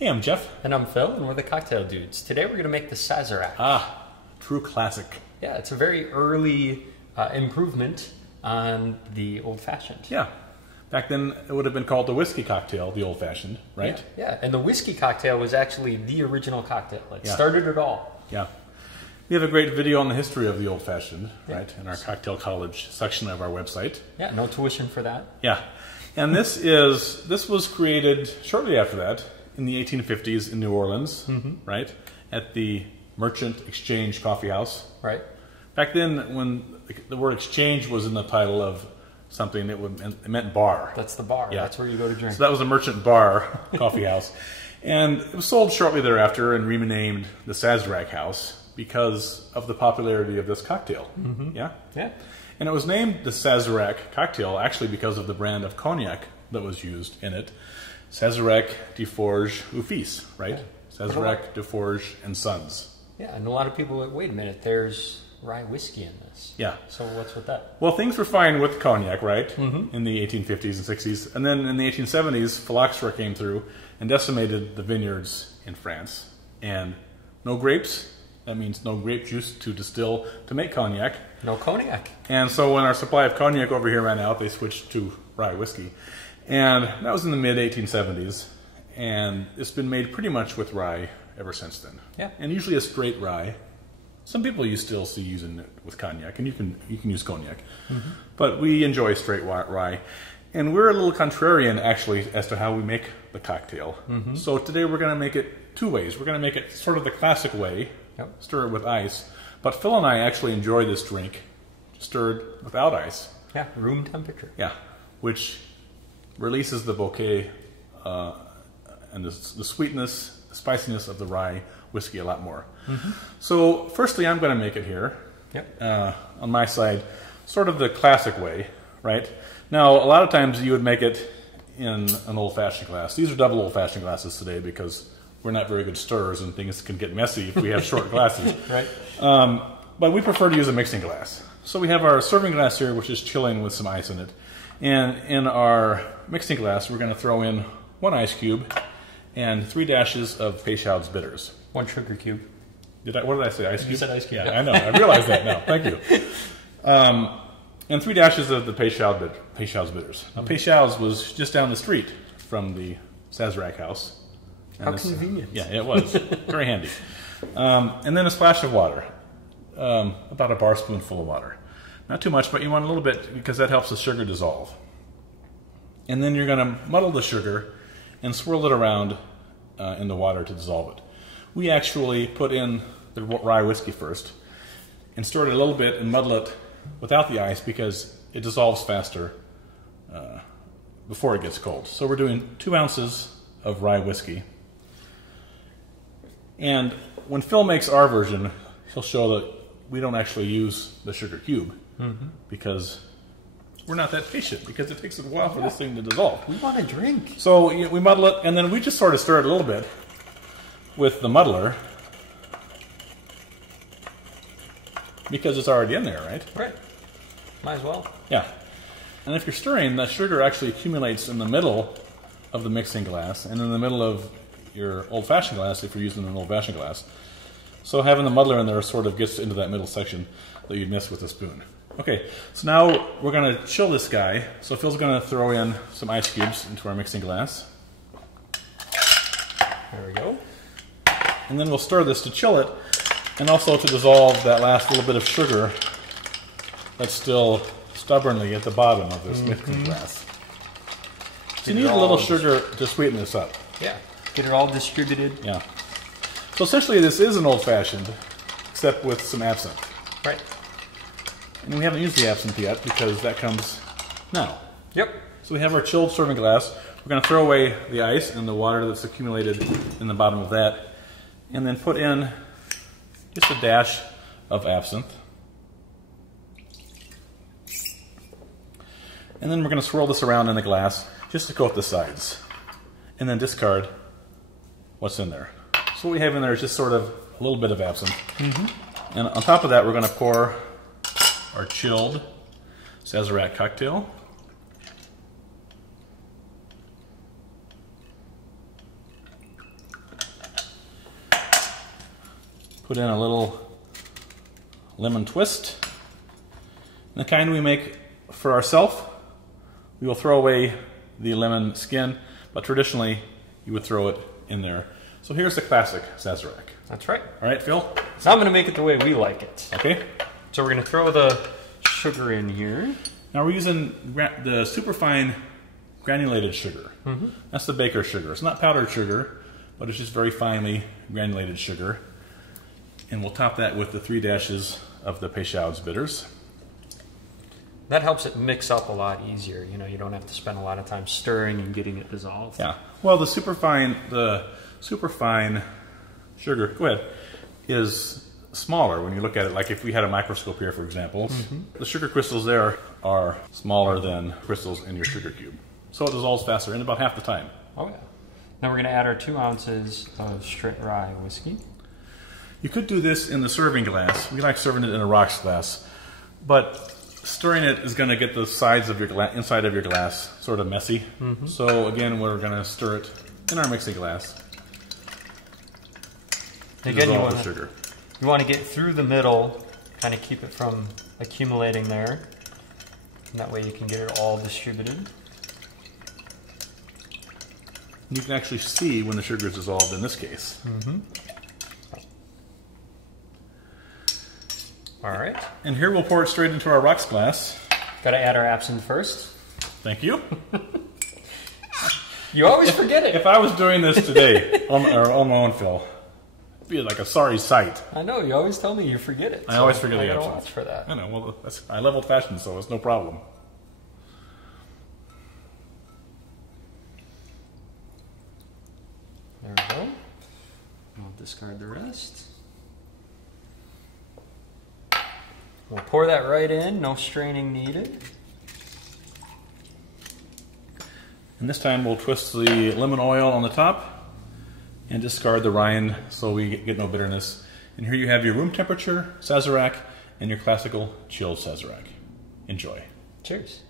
Hey, I'm Jeff. And I'm Phil, and we're the Cocktail Dudes. Today we're going to make the Sazerac. Ah, true classic. Yeah, it's a very early improvement on the old-fashioned. Yeah. Back then, it would have been called the whiskey cocktail, the old-fashioned, right? Yeah, and the whiskey cocktail was actually the original cocktail. It started it all. Yeah. We have a great video on the history of the old-fashioned, right, in our Cocktail College section of our website. Yeah, no tuition for that. Yeah. And this was created shortly after that, in the 1850s in New Orleans, right, at the Merchant Exchange Coffee House. Right. Back then, when the word exchange was in the title of something, it meant bar. That's the bar. Yeah. That's where you go to drink. So that was a merchant bar coffee house. And it was sold shortly thereafter and renamed the Sazerac House because of the popularity of this cocktail. Yeah? Yeah. And it was named the Sazerac cocktail actually because of the brand of cognac that was used in it. Sazerac, Deforge, Ufis, right? Yeah. Sazerac, Deforge, and Sons. Yeah, and a lot of people are like, wait a minute, there's rye whiskey in this. Yeah. So what's with that? Well, things were fine with cognac, right? In the 1850s and 60s. And then in the 1870s, phylloxera came through and decimated the vineyards in France. And no grapes. That means no grape juice to distill to make cognac. No cognac. And so when our supply of cognac over here ran out, they switched to rye whiskey. And that was in the mid-1870s. And it's been made pretty much with rye ever since then. Yeah. And usually a straight rye. Some people you still see using it with cognac, and you can use cognac. But we enjoy straight rye. And we're a little contrarian, actually, as to how we make the cocktail. So today we're going to make it two ways. We're going to make it sort of the classic way, stir it with ice. But Phil and I actually enjoy this drink stirred without ice. Yeah, room temperature. Yeah, which releases the bouquet and the sweetness, the spiciness of the rye whiskey a lot more. So firstly, I'm going to make it here on my side, sort of the classic way, right? Now, a lot of times you would make it in an old-fashioned glass. These are double old-fashioned glasses today because we're not very good stirrers and things can get messy if we have short glasses. Right. But we prefer to use a mixing glass. So we have our serving glass here, which is chilling with some ice in it. And in our mixing glass, we're going to throw in 1 ice cube and 3 dashes of Peychaud's bitters. 1 sugar cube. What did I say? Ice cube? You said ice cube. Yeah, I know. I realize that now. Thank you. And 3 dashes of the Peychaud's bitters. Now, Peychaud's was just down the street from the Sazerac house. How convenient. Yeah, it was. Very handy. And then a splash of water. About a bar spoonful of water. Not too much, but you want a little bit because that helps the sugar dissolve. And then you're going to muddle the sugar and swirl it around in the water to dissolve it. We actually put in the rye whiskey first and stir it a little bit and muddle it without the ice because it dissolves faster before it gets cold. So we're doing 2 ounces of rye whiskey. And when Phil makes our version, he'll show that we don't actually use the sugar cube because we're not that patient because it takes a while for this thing to dissolve. We want to drink. So we muddle it, and then we just sort of stir it a little bit with the muddler because it's already in there, right? Right. Might as well. Yeah. And if you're stirring, the sugar actually accumulates in the middle of the mixing glass and in the middle of your old-fashioned glass if you're using an old-fashioned glass. So having the muddler in there sort of gets into that middle section that you'd miss with a spoon. Okay, so now we're going to chill this guy. So Phil's going to throw in some ice cubes into our mixing glass. There we go. And then we'll stir this to chill it and also to dissolve that last little bit of sugar that's still stubbornly at the bottom of this mixing glass. So you need a little sugar to sweeten this up. Yeah, get it all distributed. Yeah. So essentially this is an old-fashioned, except with some absinthe. Right. And we haven't used the absinthe yet because that comes now. Yep. So we have our chilled serving glass. We're going to throw away the ice and the water that's accumulated in the bottom of that. And then put in just a dash of absinthe. And then we're going to swirl this around in the glass just to coat the sides. And then discard what's in there. So what we have in there is just sort of a little bit of absinthe. And on top of that, we're going to pour our chilled Sazerac cocktail. put in a little lemon twist. And the kind we make for ourselves, we will throw away the lemon skin, but traditionally you would throw it in there. So here's the classic Sazerac. That's right. All right, Phil? So I'm going to make it the way we like it. Okay. So we're going to throw the sugar in here. Now we're using the superfine granulated sugar. That's the baker's sugar. It's not powdered sugar, but it's just very finely granulated sugar. And we'll top that with the 3 dashes of the Peychaud's bitters. That helps it mix up a lot easier. You know, you don't have to spend a lot of time stirring and getting it dissolved. Yeah. Well, the superfine sugar, go ahead, is smaller when you look at it. Like if we had a microscope here, for example, the sugar crystals there are smaller than crystals in your sugar cube. So it dissolves faster in about half the time. Oh yeah. Now we're going to add our 2 ounces of straight rye whiskey. You could do this in the serving glass. We like serving it in a rocks glass, but stirring it is going to get the sides of your inside of your glass sort of messy. So again, we're going to stir it in our mixing glass. Again, you want to get through the middle, kind of keep it from accumulating there. And that way you can get it all distributed. You can actually see when the sugar is dissolved in this case. All right. And here we'll pour it straight into our rocks glass. Got to add our absinthe first. Thank you. You always forget it. If I was doing this today on my own, Phil, it'd be like a sorry sight. I know, you always tell me you forget it. I always forget the absinthe. I absinthe. gotta watch for that. I know, well, I love old fashioned, so it's no problem. There we go. I'll discard the rest. We'll pour that right in, no straining needed. And this time we'll twist the lemon oil on the top and discard the rind so we get no bitterness. And here you have your room temperature Sazerac and your classical chilled Sazerac. Enjoy. Cheers.